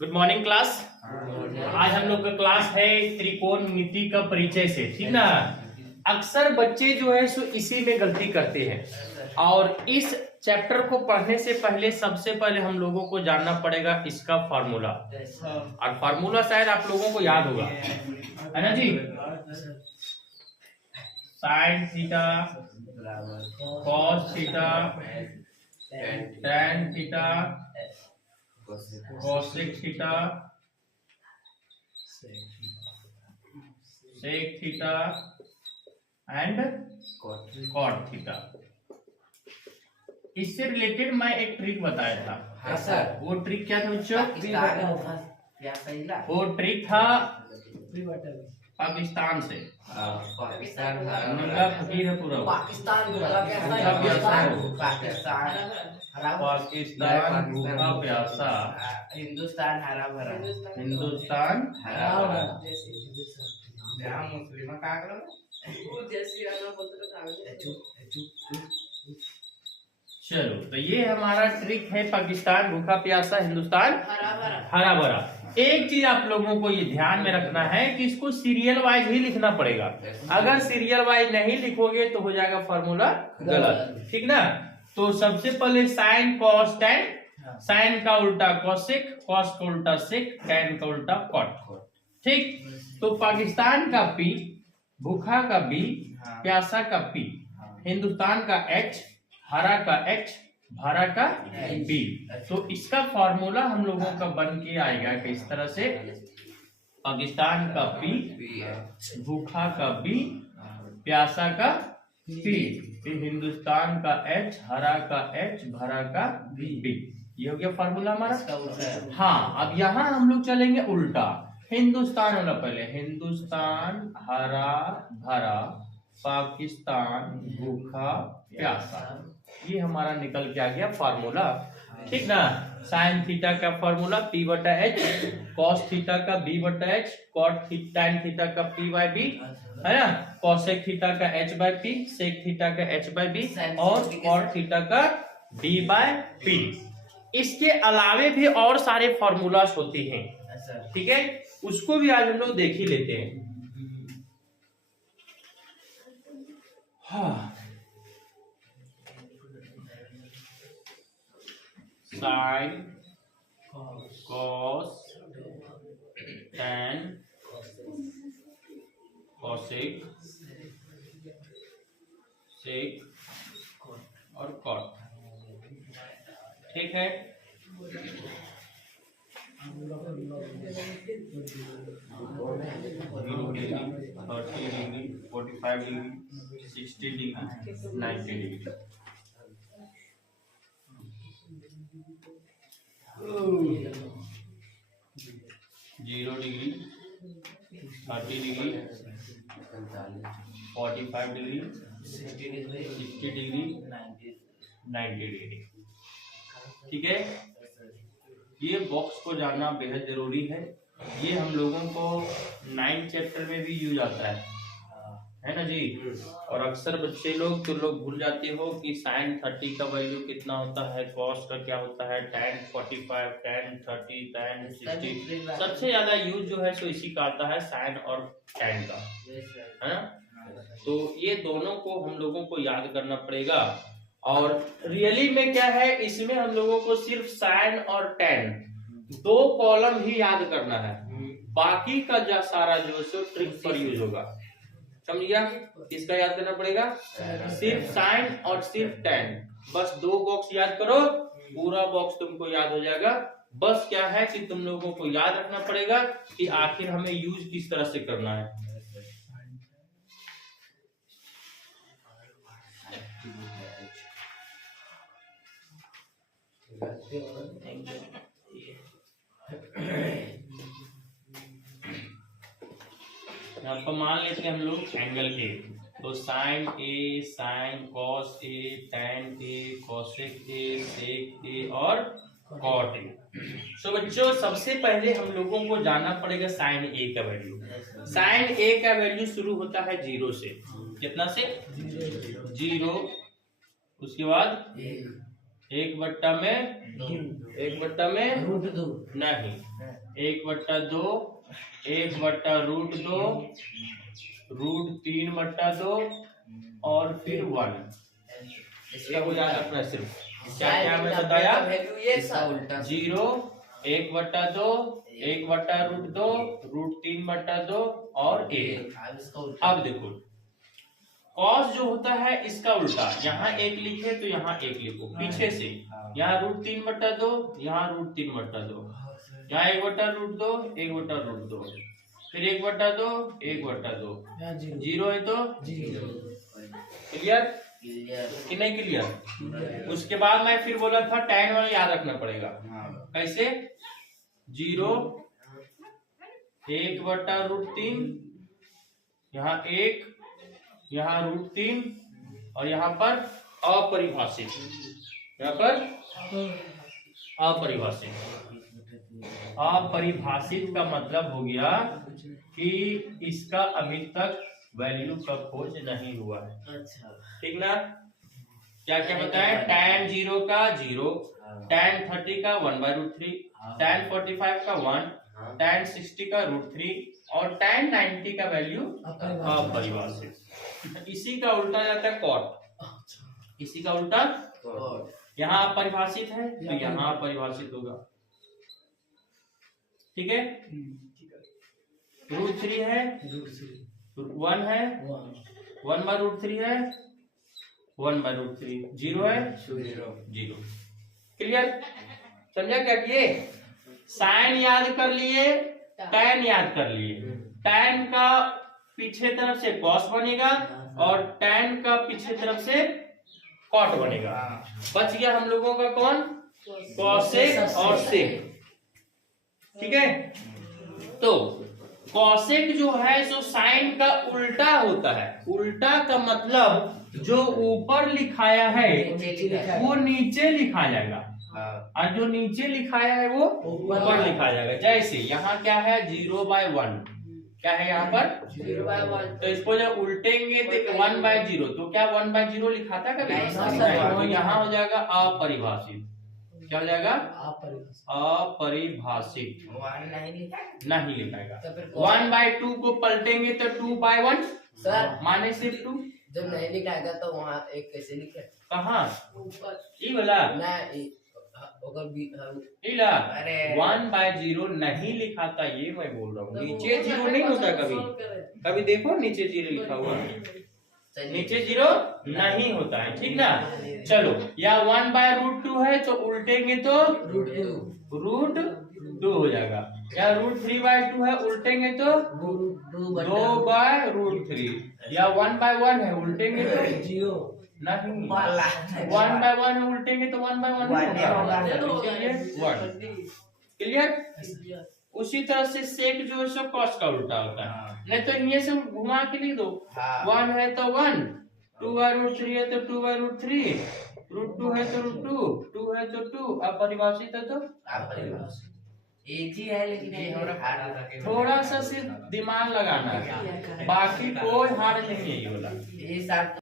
Good morning class. आज हम लोग का क्लास है त्रिकोणमिति का परिचय से, ठीक ना। अक्सर बच्चे जो है सो इसी में गलती करते हैं और इस चैप्टर को पढ़ने से पहले सबसे पहले हम लोगों को जानना पड़ेगा इसका फार्मूला। और फार्मूला शायद आप लोगों को याद होगा, है ना जी। Sine theta, cos theta, tan theta, cosec theta, sec theta and cot theta. इससे रिलेटेड मैं एक ट्रिक बताया था। हाँ सर। वो ट्रिक क्या था बच्चों? वो ट्रिक था पाकिस्तान से। पाकिस्तान उनका फकीर है पूरा। पाकिस्तान भूखा प्यासा, हिंदुस्तान हरा भरा, हिंदुस्तान हरा भरा। मुस्लिम का चलो, तो ये हमारा ट्रिक है। पाकिस्तान भूखा प्यासा, हिंदुस्तान हरा भरा। एक चीज आप लोगों को ये ध्यान में रखना है कि इसको सीरियल वाइज ही लिखना पड़ेगा। अगर सीरियल वाइज नहीं लिखोगे तो हो जाएगा फॉर्मूला गलत, ठीक ना। तो सबसे पहले साइन कॉस टैन, साइन का उल्टा कॉसेक, कॉस का उल्टा सेक, टैन का उल्टा कॉट, ठीक। तो पाकिस्तान का पी, भूखा का बी, प्यासा का पी, हिंदुस्तान का एच, हरा का एच, भरा का बी। तो इसका फॉर्मूला हम लोगों का बन के आएगा किस तरह से? पाकिस्तान का पी, भूखा का बी, प्यासा का पी, हिंदुस्तान का एच, हरा का एच, भरा का बी। ये हो गया फॉर्मूला हमारा। हाँ, अब यहाँ हम लोग चलेंगे उल्टा। हिंदुस्तान वाला पहले, हिंदुस्तान हरा भरा, पाकिस्तान भूखा प्यासा। ये हमारा निकल के आ गया फार्मूला, ठीक ना। साइन थीटा का फार्मूला पी बटा एच, कॉस थीटा का बी बटा एच, कॉट टैन थीटा का पी बाय बी, है ना। कॉसेक थीटा का H by P, sec theta का एच बाय बी और कॉट थीटा का डी बाय पी। इसके अलावे भी और सारे फॉर्मूलास होते हैं, ठीक है। उसको भी आज हम लोग देख ही लेते हैं। हाँ, sine cos tan cosec sec और कॉट, ठीक है। 0 degree, 30 degree, 45 degree, 60 degree, 90 degree. 0 degree, 30 degree, 45 degree, 60 degree, 90 degree, ठीक है। ये बॉक्स को जानना बेहद जरूरी है। ये हम लोगों को 9th चैप्टर में भी यूज आता है ना जी। और अक्सर बच्चे लोग तो लोग भूल जाते हो कि साइन 30 का वैल्यू कितना होता है, कॉस का क्या होता है, टैन 45, टैन 30, टैन 60। सबसे ज्यादा यूज जो है सो इसी का आता है, साइन और टैन का, है ना। तो ये दोनों को हम लोगों को याद करना पड़ेगा। और रियली में क्या है, इसमें हम लोगों को सिर्फ साइन और टैन 2 कॉलम ही याद करना है। बाकी का जो सारा जो सो ट्रिक पर यूज होगा, समझिए। किसका याद करना पड़ेगा? सिर्फ साइन और सिर्फ टैन, बस 2 बॉक्स याद करो, पूरा बॉक्स तुमको याद हो जाएगा। बस क्या है कि तुम लोगों को याद रखना पड़ेगा कि आखिर हमें यूज किस तरह से करना है। आपको मान लेते हैं हम लोग एंगल ए, तो sine A, sine cos A, tan A, cosec A, sec A और कॉट ए। तो बच्चों सबसे पहले हम लोगों को जानना पड़ेगा साइन ए का वैल्यू। साइन ए का वैल्यू शुरू होता है 0 से। कितना से? 0, उसके बाद एक बट्टा में एक बट्टा में रूट दो नहीं, एक बट्टा दो, एक बट्टा रूट दो, रूट 3 बट्टा 2 और फिर 1। इसका हो जाएगा अपना सिर्फ क्या क्या मैं बताया, इसका उल्टा 0, 1 बट्टा 2, 1 बट्टा रूट 2, रूट 3 बट्टा 2 और 1। अब इसका उल्टा अब देखो कॉस जो होता है इसका उल्टा, यहाँ 1 लिखे तो यहाँ 1 लिखो पीछे से, यहाँ रूट 3 बट्टा 2, यहाँ रूट 3 बट्टा 2, यहाँ 1 बट्टा रूट 2, 1 बट्टा रूट 2, फिर 1 बट्टा 2, 1 बट्टा 2, 0 है तो क्लियर कि नहीं क्लियर। उसके बाद मैं फिर बोला था tan वाला याद रखना पड़ेगा। कैसे, 0, 1 बट्टा रूट 3, यहाँ 1, यहाँ रूट 3 और यहाँ पर अपरिभाषित, यहाँ पर अपरिभाषित का मतलब हो गया कि इसका अभी तक वैल्यू का खोज नहीं हुआ है। अच्छा ठीक ना। क्या क्या बताया, tan 0 का 0, tan 30 का 1/√3, tan 45 का 1, tan 60 का √3 और tan 90 का वैल्यू अपरिभाषित। इसी का उल्टा जाता है cot, इसी का उल्टा यहाँ अपरिभाषित है तो यहाँ परिभाषित होगा। ठीक है, √3 है, 1 है, 1/√3 है, 1/√3, 0 है, 0। क्लियर, समझा क्या किए, साइन याद कर लिए, tan याद कर लिए। tan का पीछे तरफ से cos बनेगा और tan का पीछे तरफ से cot बनेगा। बच गया हम लोगों का कौन, cosec और sec। ठीक है, तो कॉसेक जो है सो साइन का उल्टा होता है। उल्टा का मतलब जो ऊपर लिखाया है वो नीचे लिखा जाएगा और जो नीचे लिखाया है वो ऊपर लिखा जाएगा। जैसे यहाँ क्या है, 0/1 क्या है यहाँ पर 0/1, तो इसको जब उल्टेंगे तो 1/0, तो क्या 1/0 लिखा था कभी, तो यहाँ हो जाएगा अपरिभाषित। क्या हो जाएगा, अपरिभाषित, नहीं लिखाएगा। 1/2 को पलटेंगे तो 2/1 सर माने सिर्फ 2। जब नहीं लिखाएगा तो वहाँ एक कैसे लिखे, कहाँ, ई वाला इला अरे 1/0 नहीं लिखाता, ये मैं बोल रहा हूँ। नीचे 0 नहीं होता कभी, कभी देखो नीचे 0 लिखा हुआ, नीचे 0 नहीं होता है। ठीक ना, चलो या 1/√2 है तो उल्टेंगे तो √2 हो जाएगा, या √3/2 है उल्टेंगे तो 2/√3, या 1/1 है उल्टेंगे तो नहीं, 1/1 है उल्टेंगे तो 1/1 1। क्लियर। उसी तरह से सेक जो है सो कॉस का उल्टा होता है, नहीं तो इन्हें से घुमा के लिख दो। 1 है तो 1, 2/√3 है तो 2/√3, √2 है तो √2, 2 है तो 2, अपरिभाषित है तो एक ही है, लेकिन थोड़ा सा सिर्फ दिमाग लगाना है, बाकी कोई हार्ड नहीं है ये वाला। ये सब